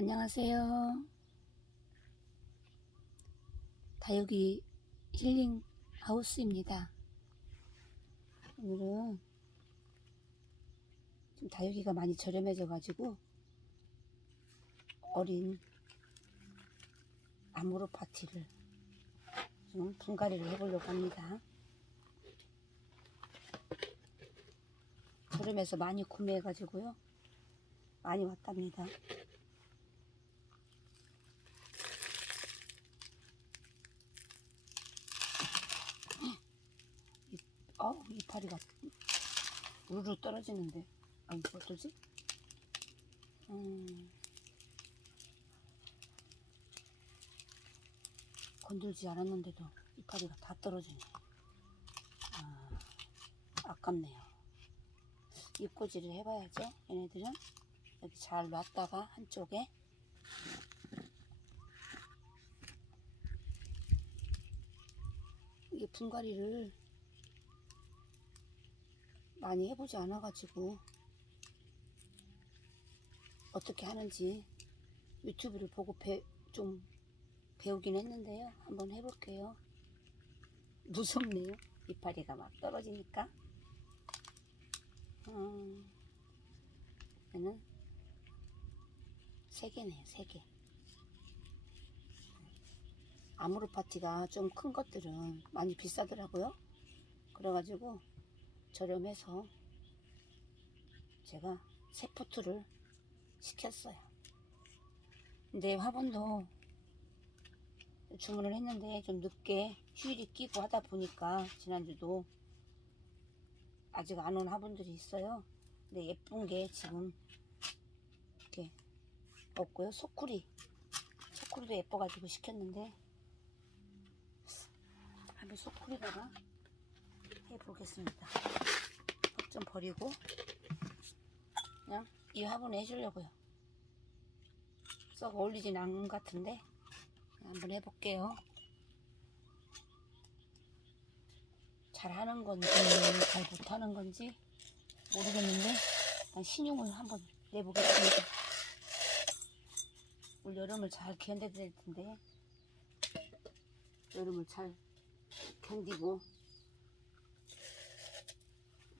안녕하세요. 다육이 힐링 하우스입니다. 오늘은 좀 다육이가 많이 저렴해져 가지고 어린 아모르 파티를 좀 분갈이를 해보려고 합니다. 저렴해서 많이 구매해 가지고요. 많이 왔답니다. 어, 이파리가 우르르 떨어지는데. 아, 이거 어쩌지? 음, 건들지 않았는데도 이파리가 다 떨어지네. 아, 아깝네요. 입꼬지를 해봐야죠. 얘네들은 여기 잘 놨다가 한쪽에 이게 분갈이를 많이 해보지 않아가지고 어떻게 하는지 유튜브를 보고 배, 좀 배우긴 했는데요. 한번 해볼게요. 무섭네요. 이파리가 막 떨어지니까. 음, 얘는 세 개네요. 세 개. 아모르 파티가 좀 큰 것들은 많이 비싸더라고요. 그래가지고 저렴해서 제가 세 포트를 시켰어요. 근데 화분도 주문을 했는데 좀 늦게 휴일이 끼고 하다 보니까 지난주도 아직 안 온 화분들이 있어요. 근데 예쁜 게 지금 이렇게 없고요. 소쿠리 소쿠리도 예뻐가지고 시켰는데 한번 소쿠리다가 해보겠습니다. 흙 좀 버리고 그냥 이 화분에 해주려고요. 썩 어울리진 않은 것 같은데 한번 해볼게요. 잘하는 건지 잘 못하는 건지 모르겠는데 일단 신용을 한번 내보겠습니다. 올 여름을 잘 견뎌야 될 텐데 여름을 잘 견디고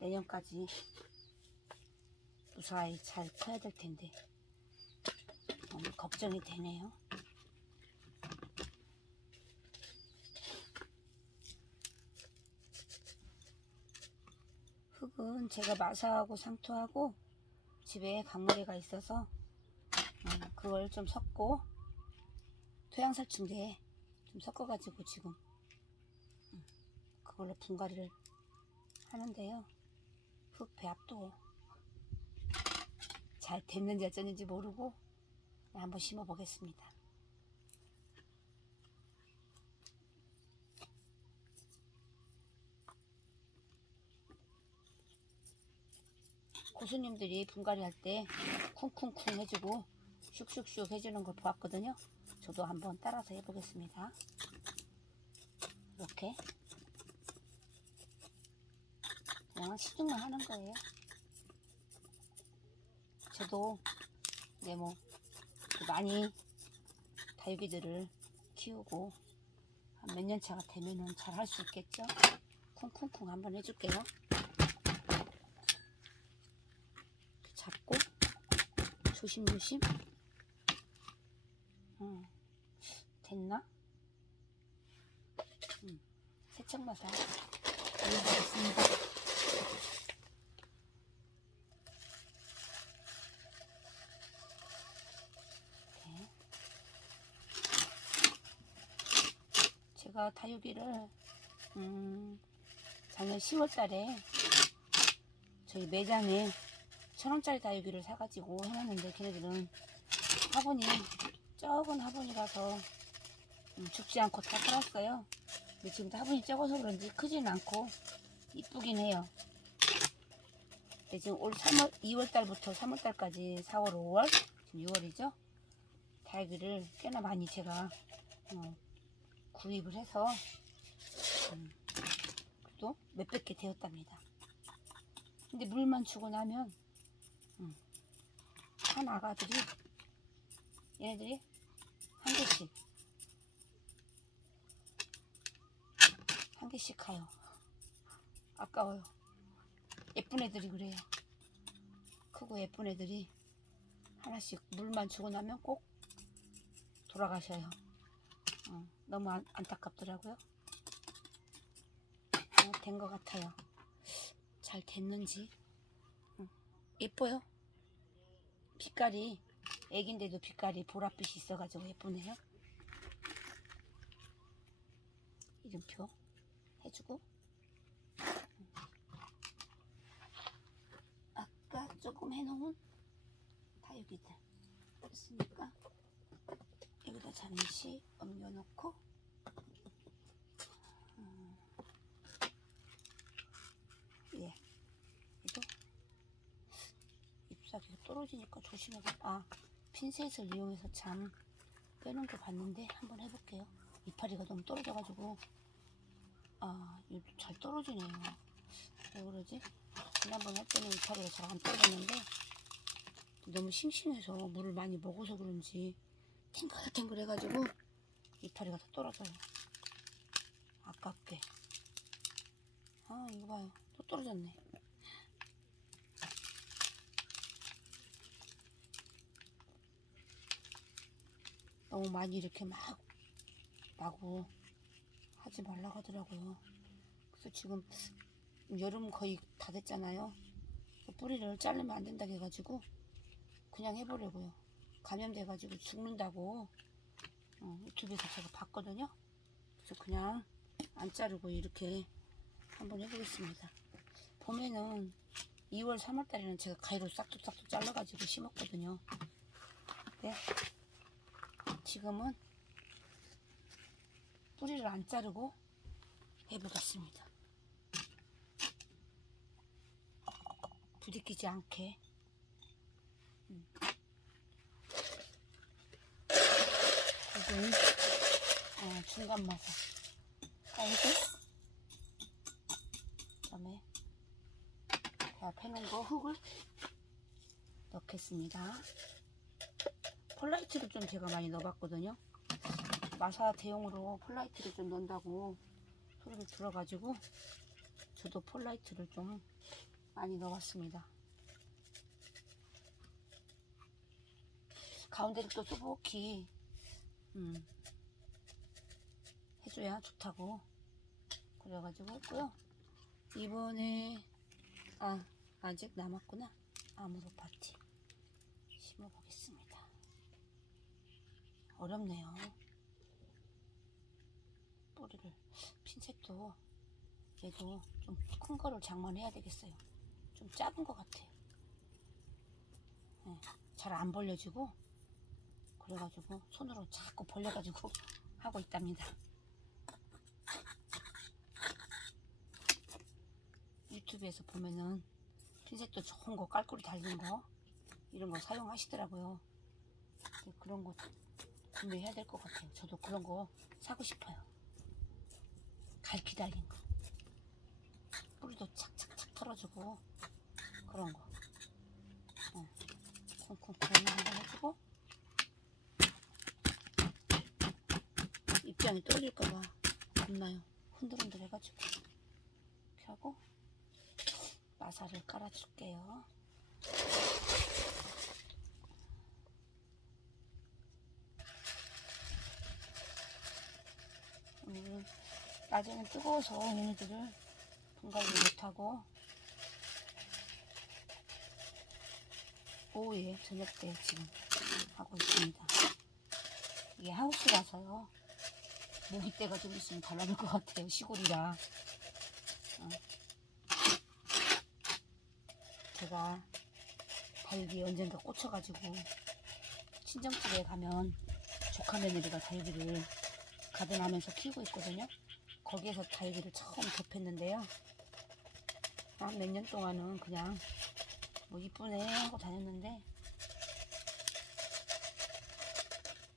내년까지 무사히 잘 커야 될 텐데 너무 걱정이 되네요. 흙은 제가 마사하고 상토하고 집에 강물이가 있어서 음, 그걸 좀 섞고 토양살충제에 좀 섞어가지고 지금 음, 그걸로 분갈이를 하는데요. 흙 배합도 잘 됐는지 어쩌는지 모르고 한번 심어 보겠습니다. 고수님들이 분갈이 할 때 쿵쿵쿵 해주고 슉슉슉 해주는 걸 보았거든요. 저도 한번 따라서 해보겠습니다. 이렇게 그냥 시중만 하는 거예요. 저도 네, 뭐 많이 다육이들을 키우고 한 몇 년 차가 되면은 잘 할 수 있겠죠. 쿵쿵쿵 한번 해줄게요. 잡고 조심조심. 어, 됐나? 음, 세척마다. 이렇게. 제가 다육이를 음, 작년 10월달에 저희 매장에 천원짜리 다육이를 사가지고 해놨는데 걔네들은 화분이 적은 화분이라서 음, 죽지 않고 다 살았어요. 근데 지금 화분이 적어서 그런지 크지는 않고 이쁘긴 해요. 근데 지금 올 3월, 2월달부터 3월달까지 4월, 5월, 지금 6월이죠. 다육이를 꽤나 많이 제가 어, 구입을 해서 음, 또 몇백 개 되었답니다. 근데 물만 주고 나면 음, 한 아가들이 얘네들이 한 개씩 한 개씩 가요. 아까워요. 예쁜 애들이 그래요. 크고 예쁜 애들이 하나씩 물만 주고 나면 꼭 돌아가셔요. 어, 너무 안, 안타깝더라고요. 어, 된것 같아요. 잘 됐는지. 어, 예뻐요. 빛깔이 애긴데도 빛깔이 보랏빛이 있어가지고 예쁘네요. 이름표 해주고 아까 조금 해놓은 다육이들 있으니까 여기다 잠시 옮겨놓고 음, 예. 이거 잎사귀가 떨어지니까 조심해서 아 핀셋을 이용해서 잠 빼는 거 봤는데 한번 해볼게요. 이파리가 너무 떨어져가지고. 아 이거 잘 떨어지네요. 왜 그러지? 지난번 할 때는 이파리가 잘 안 떨어졌는데 너무 싱싱해서 물을 많이 먹어서 그런지 탱글탱글 해가지고 이파리가 다 떨어져요. 아깝게. 아 이거 봐요. 또 떨어졌네. 너무 많이 이렇게 막 나고 하지 말라고 하더라고요. 그래서 지금 여름 거의 다 됐잖아요. 그 뿌리를 자르면 안 된다고 해가지고 그냥 해보려고요 감염돼가지고 죽는다고. 어, 유튜브에서 제가 봤거든요. 그래서 그냥 안 자르고 이렇게 한번 해보겠습니다. 봄에는 2월 3월 달에는 제가 가위로 싹둑싹둑 잘라가지고 심었거든요. 네. 지금은 뿌리를 안 자르고 해보겠습니다. 부딪히지 않게. 음. 이건 어, 중간 마사 깔고 그다음에 자 패는 거 흙을 넣겠습니다. 폴라이트를 좀 제가 많이 넣어봤거든요. 마사 대용으로 폴라이트를 좀 넣는다고 소리를 들어가지고 저도 폴라이트를 좀 많이 넣어봤습니다. 가운데를 또 소복히 음, 해줘야 좋다고 그래가지고 했고요. 이번에 아 아직 남았구나. 아무로 파티 심어 보겠습니다. 어렵네요. 뿌리를 핀셋도 얘도 좀 큰 거를 장만해야 되겠어요. 좀 작은 것 같아요. 네, 잘안 벌려지고 그래가지고 손으로 자꾸 벌려가지고 하고 있답니다. 유튜브에서 보면은 핀셋도 좋은 거 깔꾸리 달린 거 이런 거 사용하시더라고요. 그런 거 구매해야 될 것 같아요. 저도 그런 거 사고 싶어요. 갈기 달린 거 뿌리도 착착착 털어주고 그런 거 어, 콩콩 구매 한번 해주고 입장이 떨어질까봐 겁나요. 흔들흔들 해가지고. 이렇게 하고, 마사를 깔아줄게요. 오늘은 낮에는 뜨거워서 얘네들을 분갈이 못하고, 오후에 저녁 때 지금 하고 있습니다. 이게 하우스라서요. 모기때가 좀 있으면 달라질 것 같아요. 시골이라. 어. 제가 다육이 언젠가 꽂혀가지고 친정집에 가면 조카 며느리가 다육이를 가든하면서 키우고 있거든요. 거기에서 다육이를 처음 접했는데요. 한 몇 년 동안은 그냥 뭐 이쁘네 하고 다녔는데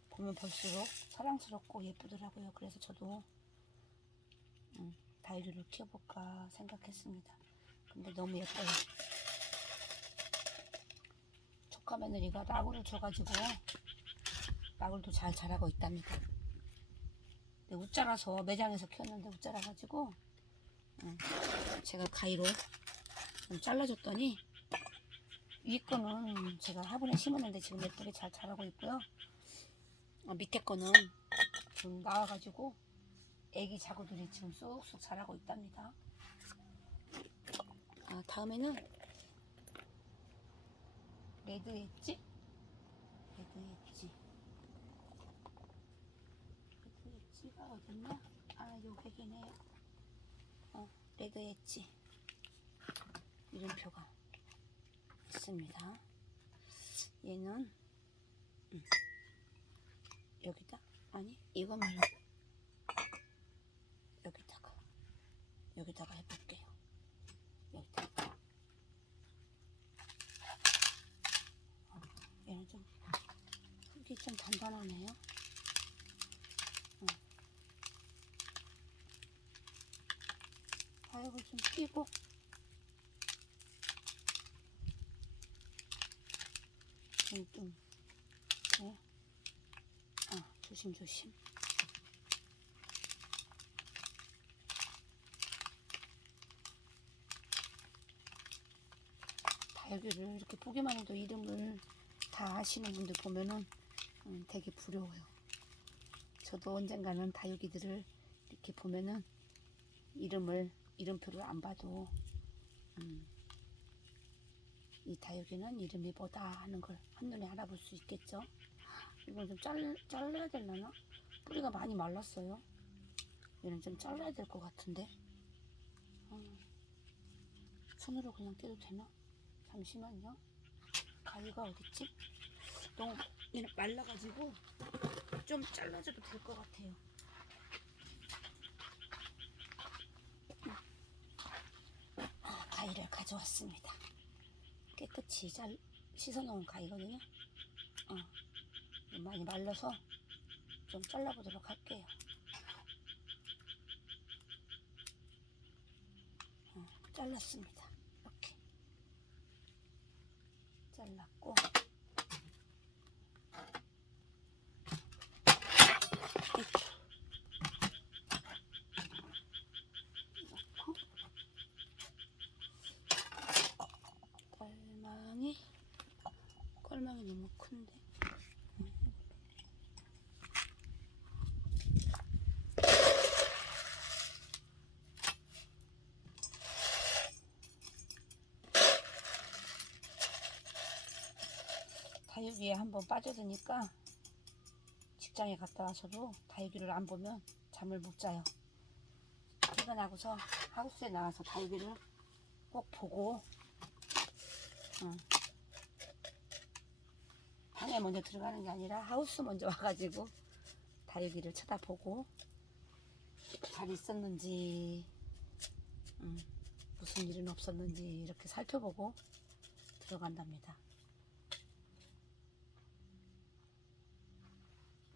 보면 볼수록 사랑스럽고 예쁘더라고요. 그래서 저도 음, 다이류를 키워볼까 생각했습니다. 근데 너무 예뻐요. 조카 며느리가 나무를 줘가지고 마을도 잘 자라고 있답니다. 근데 웃자라서 매장에서 키웠는데 웃자라가지고 음, 제가 가위로 좀 잘라줬더니 위 거는 제가 화분에 심었는데 지금 예쁘게 잘 자라고 있고요. 어, 밑에 거는 좀 나와가지고 애기 자구들이 지금 쑥쑥 자라고 있답니다. 아, 다음에는 레드 엣지? 레드 엣지. 레드 엣지가 어딨나? 아, 요게 개네요. 어, 레드 엣지. 이름표가 있습니다. 얘는 음, 여기다? 아니 이거 말고. 여기다가. 여기다가 해볼게요. 여기다가 어, 얘는 좀 흙이 좀 단단하네요. 어. 가역을 좀 끼고 좀, 좀, 네. 아, 조심조심. 다육이를 이렇게 보기만 해도 이름을 다 아시는 분들 보면은 음, 되게 부러워요. 저도 언젠가는 다육이들을 이렇게 보면은 이름을 이름표를 안 봐도 음, 이 다육이는 이름이 뭐다 하는 걸 한눈에 알아볼 수 있겠죠. 이건 좀 잘, 잘라야 되려나? 뿌리가 많이 말랐어요. 얘는 좀 잘라야 될 것 같은데. 어, 손으로 그냥 떼도 되나? 잠시만요. 가위가 어딨지? 너무 얘는 말라가지고 좀 잘라줘도 될 것 같아요. 아, 가위를 가져왔습니다. 깨끗이 잘 씻어놓은 가위거든요. 어, 많이 말라서 좀 잘라보도록 할게요. 어, 잘랐습니다. 이렇게 잘랐고 넣고 꼴망이 꼴망이 너무 큰데 다육이에 한번 빠져드니까 직장에 갔다 와서도 다육이를 안 보면 잠을 못 자요. 퇴근하고서 하우스에 나와서 다육이를 꼭 보고 응. 방에 먼저 들어가는 게 아니라 하우스 먼저 와가지고 다육이를 쳐다보고 잘 있었는지 응, 무슨 일은 없었는지 이렇게 살펴보고 들어간답니다.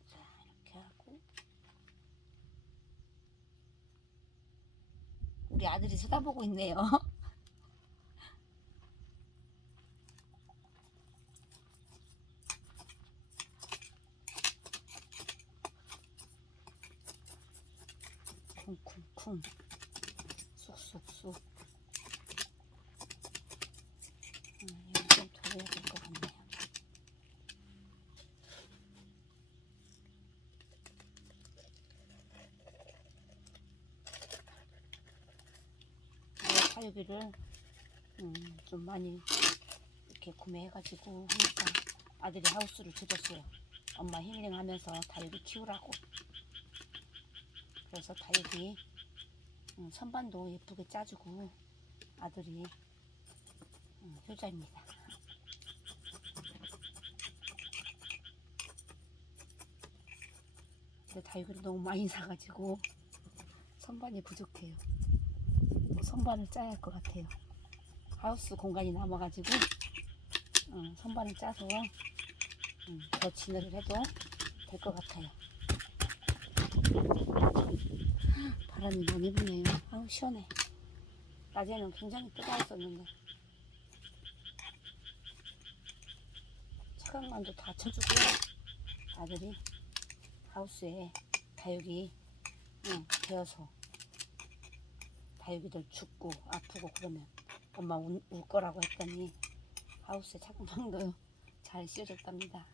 자 이렇게 하고 우리 아들이 쳐다보고 있네요. 쿵쿵쿵 쑥쑥쑥 음, 이거 좀 돌려야 될 것 같네요 이 사유기를 음, 좀 많이 이렇게 구매해가지고 하니까 아들이 하우스를 줘줬어요 엄마 힐링하면서 다육이 키우라고 그래서 다육이 음, 선반도 예쁘게 짜주고 아들이 음, 효자입니다. 근데 다육이를 너무 많이 사가지고 선반이 부족해요. 뭐 선반을 짜야 할 것 같아요. 하우스 공간이 남아가지고 음, 선반을 짜서 음, 더 진열을 해도 될 것 같아요. 바람이 많이 부네요. 아우 시원해. 낮에는 굉장히 뜨거웠었는데 차광만도 다 쳐주고요. 아들이 하우스에 다육이 응, 되어서 다육이들 죽고 아프고 그러면 엄마 울, 울 거라고 했더니 하우스 창문도 잘 씌워졌답니다.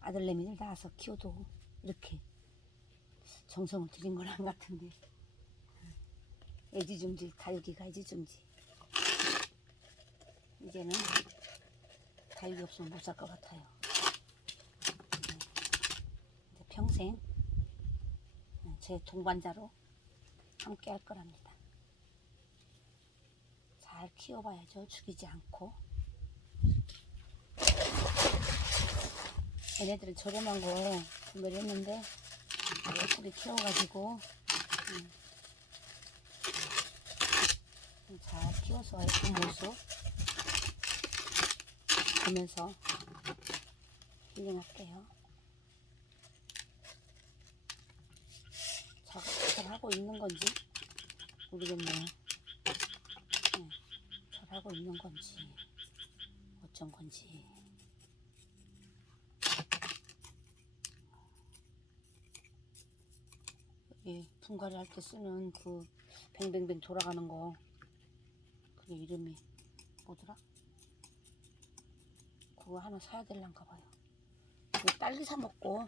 아들내미를 낳아서 키워도 이렇게 정성을 들인 건 안 같은데 애지중지 다육이가 애지중지 이제는 다육이 없으면 못 살 것 같아요. 평생 제 동반자로 함께 할 거랍니다. 잘 키워봐야죠. 죽이지 않고. 얘네들은 저렴한 거 구매를 했는데 예쁘게 키워가지고 음, 잘 키워서 예쁜 모습 보면서 힐링할게요. 잘, 잘 하고 있는 건지 모르겠네요. 네, 잘 하고 있는 건지 어쩐 건지. 이 분갈이 할 때 쓰는 그 뱅뱅뱅 돌아가는 거 그게 이름이 뭐더라? 그거 하나 사야 될란가 봐요. 이거 딸기 사 먹고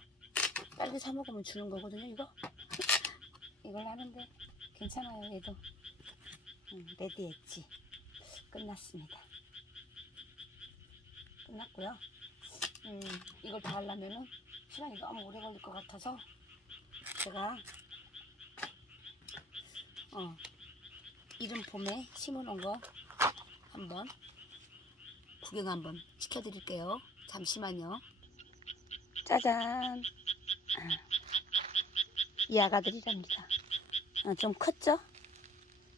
딸기 사 먹으면 주는 거거든요. 이거 이걸 하는데 괜찮아요. 얘도 응, 레디 엣지 끝났습니다. 끝났고요. 음, 이걸 다 하려면은 시간이 너무 오래 걸릴 것 같아서 제가 어, 이른 봄에 심어놓은 거 한번 구경 한번 시켜드릴게요. 잠시만요. 짜잔. 아, 이 아가들이랍니다. 아, 좀 컸죠?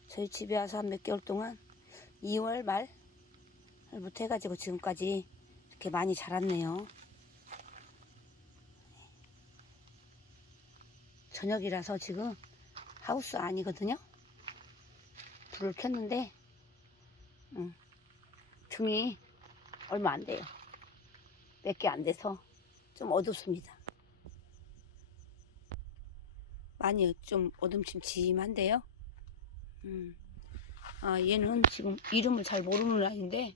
저희 집에 와서 한 몇 개월 동안 2월 말부터 해가지고 지금까지 이렇게 많이 자랐네요. 저녁이라서 지금 하우스 아니거든요. 불을 켰는데 음, 등이 얼마 안 돼요. 몇 개 안 돼서 좀 어둡습니다. 많이 좀 어둠침침한데요. 음, 아 얘는 지금 이름을 잘 모르는 아이인데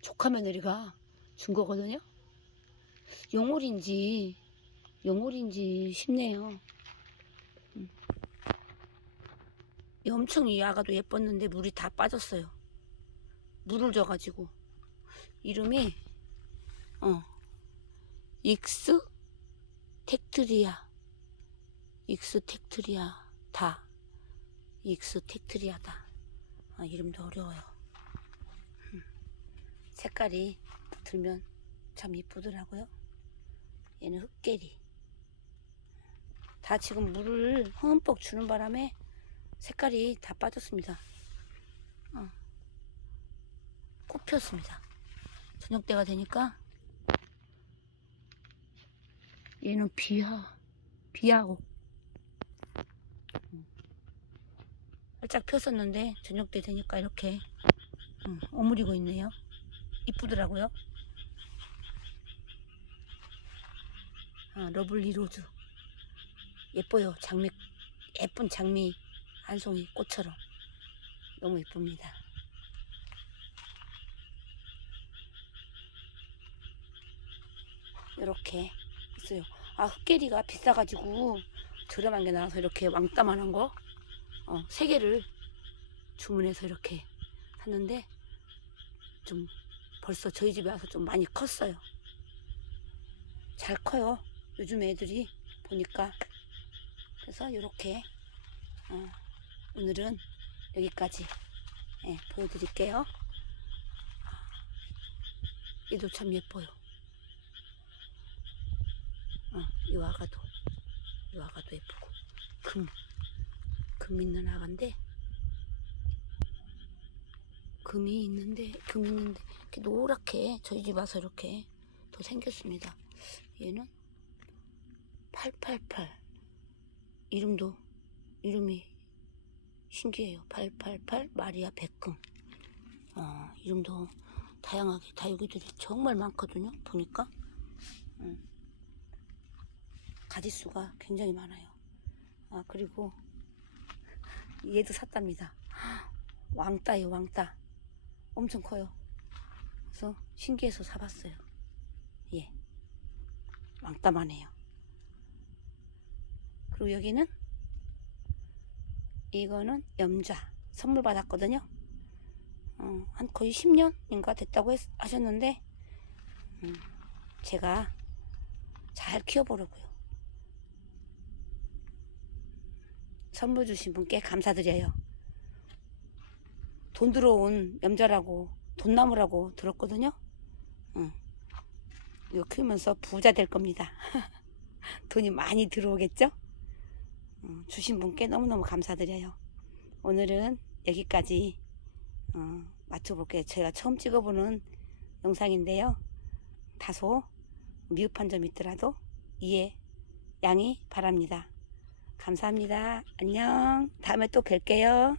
조카 며느리가 준 거거든요. 용월인지 용월인지 싶네요. 이 엄청 이 아가도 예뻤는데 물이 다 빠졌어요. 물을 줘가지고 이름이 어 익스 텍트리아 익스 텍트리아 다 익스 텍트리아다 아, 이름도 어려워요. 음. 색깔이 들면 참 이쁘더라고요. 얘는 흑개리. 다 지금 물을 흠뻑 주는 바람에 색깔이 다 빠졌습니다. 어. 꽃 피었습니다. 저녁 때가 되니까 얘는 비하 비하고 음. 활짝 폈었는데 저녁 때 되니까 이렇게 음, 오므리고 있네요. 이쁘더라고요. 아, 러블리 로즈 예뻐요. 장미 예쁜 장미 한 송이 꽃처럼 너무 예쁩니다. 이렇게 있어요. 아 흑개리가 비싸가지고 저렴한 게 나와서 이렇게 왕따만한 거, 어, 세 개를 주문해서 이렇게 샀는데 좀 벌써 저희 집에 와서 좀 많이 컸어요. 잘 커요. 요즘 애들이 보니까 그래서 이렇게 어, 오늘은 여기까지 예, 보여드릴게요. 얘도 참 예뻐요. 어, 이 아가도 이 아가도 예쁘고 금, 금 있는 아가인데 금이 있는데 금 있는데 이렇게 노랗게 저희 집 와서 이렇게 더 생겼습니다. 얘는 888 이름도 이름이 신기해요. 888 마리아 백금. 어, 이름도 다양하게 다육이들이 정말 많거든요. 보니까. 음. 가지수가 굉장히 많아요. 아, 그리고 얘도 샀답니다. 왕따예요, 왕따. 엄청 커요. 그래서 신기해서 사봤어요. 예. 왕따만 해요. 그리고 여기는 이거는 염자 선물 받았거든요. 어, 한 거의 10년인가 됐다고 했- 하셨는데 음, 제가 잘 키워보려고요. 선물 주신 분께 감사드려요. 돈 들어온 염자라고 돈나무라고 들었거든요. 응. 이거 키우면서 부자 될 겁니다. 돈이 많이 들어오겠죠? 어, 주신 분께 너무너무 감사드려요. 오늘은 여기까지 어, 맞춰볼게요. 제가 처음 찍어보는 영상인데요. 다소 미흡한 점이 있더라도 이해 양해 바랍니다. 감사합니다. 안녕. 다음에 또 뵐게요.